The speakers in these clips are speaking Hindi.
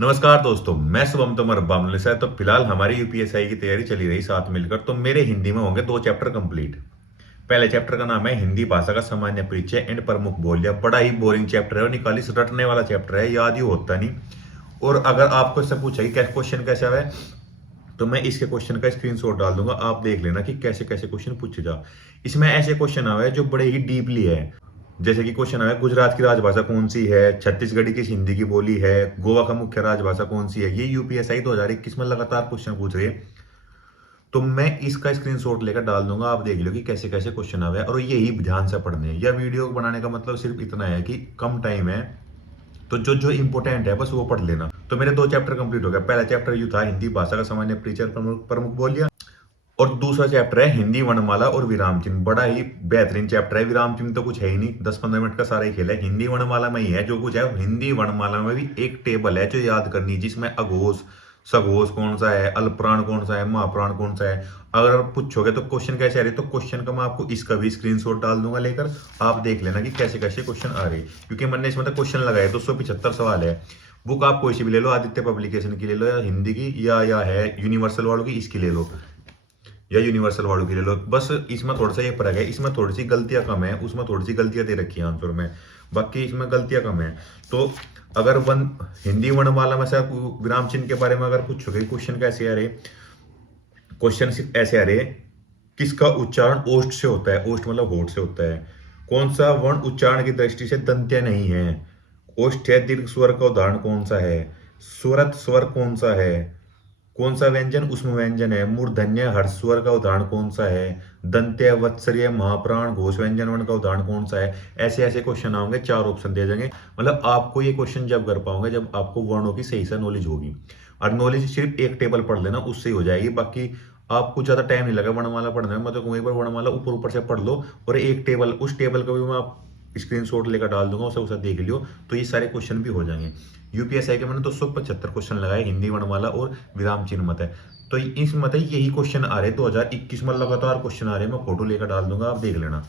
नमस्कार दोस्तों, मैं शुभम तोमर बामले से। तो फिलहाल हमारी यूपीएसआई की तैयारी चली रही साथ मिलकर। तो मेरे हिंदी में होंगे 2 चैप्टर कंप्लीट। पहले चैप्टर का नाम है हिंदी भाषा का सामान्य परिचय एंड प्रमुख बोलियां। बड़ा ही बोरिंग चैप्टर है और निकाली से रटने वाला चैप्टर है, याद ही होता नहीं। और अगर आपको इससे पूछा कि क्वेश्चन कैसे आवे, तो मैं इसके क्वेश्चन का स्क्रीनशॉट डाल दूंगा, आप देख लेना कि कैसे कैसे क्वेश्चन पूछे जा। इसमें ऐसे क्वेश्चन आवे जो बड़े ही डीपली है। जैसे कि क्वेश्चन है, गुजरात की राजभाषा कौन सी है, छत्तीसगढ़ी किस हिंदी की बोली है, गोवा का मुख्य राजभाषा कौन सी है। ये यूपीएसआई 2021 में लगातार क्वेश्चन पूछ रही है। तो मैं इसका स्क्रीनशॉट लेकर डाल दूंगा, आप देख लो कि कैसे कैसे क्वेश्चन आवे और यही ध्यान से पढ़ने हैं। यह वीडियो बनाने का मतलब सिर्फ इतना है कि कम टाइम है, तो जो जो इंपॉर्टेंट है बस वो पढ़ लेना। तो मेरे 2 चैप्टर कंप्लीट हो गए। पहला चैप्टर यू था हिंदी भाषा का सामान्य परिचय प्रमुख प्रमुख बोलियां, और दूसरा चैप्टर है हिंदी वर्णमाला और विराम चिन्ह। बड़ा ही बेहतरीन चैप्टर है। विराम चिन्ह तो कुछ है ही नहीं, 10-15 मिनट का सारा ही खेल है। हिंदी वर्णमाला में ही है जो कुछ है। हिंदी वर्णमाला में भी एक टेबल है जो याद करनी है, जिसमें अघोष सघोष कौन सा है, अल्पप्राण कौन सा है, महाप्राण कौन सा है। अगर आप पूछोगे तो क्वेश्चन कैसे आ रही है, तो क्वेश्चन का मैं आपको इसका भी स्क्रीनशॉट डाल दूंगा लेकर, आप देख लेना कि कैसे कैसे क्वेश्चन आ रही है। क्योंकि मैंने इसमें तो क्वेश्चन लगाए 275 सवाल है। बुक आप कोई सी भी ले लो, आदित्य पब्लिकेशन की ले लो, या हिंदी की, या है यूनिवर्सल वालों की, इसकी ले लो, या यूनिवर्सल वालों की ले लो। बस इसमें थोड़ा सा ये फर्क है, इसमें थोड़ी सी गलतियां कम है, उसमें थोड़ी सी गलतियां दे रखी है आंसर में, बाकी इसमें गलतियां कम है। तो अगर हिंदी वर्णमाला में से विराम चिन्ह के बारे में अगर पूछोगे क्वेश्चन कैसे आ रहे, क्वेश्चन सिर्फ ऐसे आ रहे, किसका उच्चारण ओष्ठ से होता है, ओष्ठ मतलब होठ से होता है, कौन सा वर्ण उच्चारण की दृष्टि से दंत्य नहीं है, ओष्ठ है दीर्घ स्वर का उदाहरण कौन सा है, स्वरत स्वर कौन सा है, कौन सा व्यंजन उसमें व्यंजन है, मूर्धन्य हर्ष स्वर का उदाहरण कौन सा है, दंत्य वत्सर्य महाप्राण घोष व्यंजन वर्ण का उदाहरण कौन सा है। ऐसे ऐसे क्वेश्चन आएंगे, 4 ऑप्शन दे देंगे। मतलब आपको ये क्वेश्चन जब कर पाओगे जब आपको वर्णों की सही से नॉलेज होगी। और नॉलेज सिर्फ एक टेबल पढ़ लेना, उससे ही हो जाएगी। बाकी आपको ज्यादा टाइम नहीं लगा वर्णमाला पढ़ने में, मतलब वहीं पर वर्णमाला ऊपर ऊपर से पढ़ लो, और एक टेबल, उस टेबल का भी मैं आप स्क्रीनशॉट लेकर डाल दूंगा, उसे उसे देख लियो, तो ये सारे क्वेश्चन भी हो जाएंगे। यूपीएसआई के मैंने 275 क्वेश्चन लगाए, हिंदी वर्णमाला और विराम चिन्ह मत है। तो इस मत है यही क्वेश्चन आ रहे 2021 में, लगातार क्वेश्चन आ रहे हैं। मैं फोटो लेकर डाल दूंगा, आप देख लेना।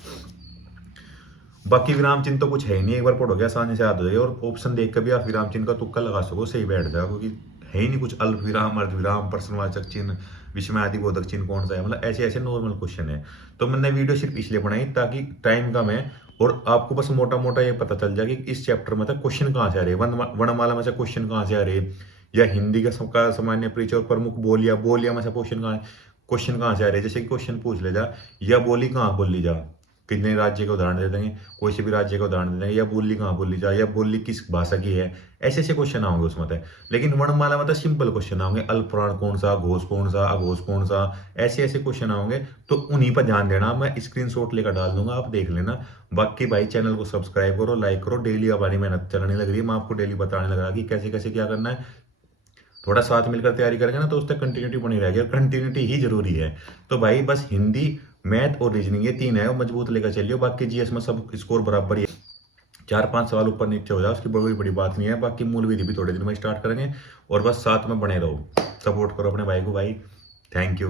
बाकी विराम चिन्ह तो कुछ है ही नहीं, एक बार पढ़ोगे आसानी से याद हो जाएगा, और ऑप्शन देख कर भी आप विराम चिन्ह का तुक्का लगा सको, सही बैठ जाएगा। क्योंकि है ही नहीं कुछ, अल्प विराम, अर्ध विराम, प्रश्नवाचक चिन्ह, विस्मयादि बोधक चिन्ह कौन सा है, मतलब ऐसे ऐसे नॉर्मल क्वेश्चन है। तो मैंने वीडियो सिर्फ इसलिए बनाई ताकि टाइम कम है और आपको बस मोटा मोटा ये पता चल जाए कि इस चैप्टर में क्वेश्चन कहाँ से आ रहे हैं, वर्णमाला में से क्वेश्चन कहाँ से आ रहे हैं, या हिंदी का सामान्य परिचय और प्रमुख बोलियां, बोलियां में से क्वेश्चन कहाँ से आ रहे हैं। जैसे कि क्वेश्चन पूछ ले जा, यह बोली कहाँ बोली जा, कितने राज्य का उदाहरण दे देंगे, कोई से भी राज्य का उदाहरण दे देंगे, या बोली कहाँ बोली जा, या बोली किस भाषा की है। ऐसे ऐसे क्वेश्चन आओगे उसमें तो। लेकिन वर्णमाला में तो सिंपल क्वेश्चन आओगे, अल्पप्राण कौन सा, घोष कौन सा, अघोष कौन सा, ऐसे ऐसे क्वेश्चन आओगे। तो उन्हीं पर ध्यान देना, मैं स्क्रीनशॉट लेकर डाल दूंगा, आप देख लेना। बाकी भाई चैनल को सब्सक्राइब करो, लाइक करो। डेली हमारी मेहनत चलने लग रही है, मैं आपको डेली बताने लग रहा कि कैसे कैसे क्या करना है। थोड़ा साथ मिलकर तैयारी करेंगे ना तो उससे कंटिन्यूटी बनी रहेगी, और कंटिन्यूटी ही जरूरी है। तो भाई बस हिंदी, मैथ और रीजनिंग, ये 3 है, वो मजबूत लेकर चलियो। बाकी जीएस में सब स्कोर बराबर ही है, 4-5 सवाल ऊपर नीचे हो जाए उसकी बड़ी बड़ी बात नहीं है। बाकी मूल विधि भी थोड़े दिन में स्टार्ट करेंगे, और बस साथ में बने रहो, सपोर्ट करो अपने भाई को भाई। Thank you.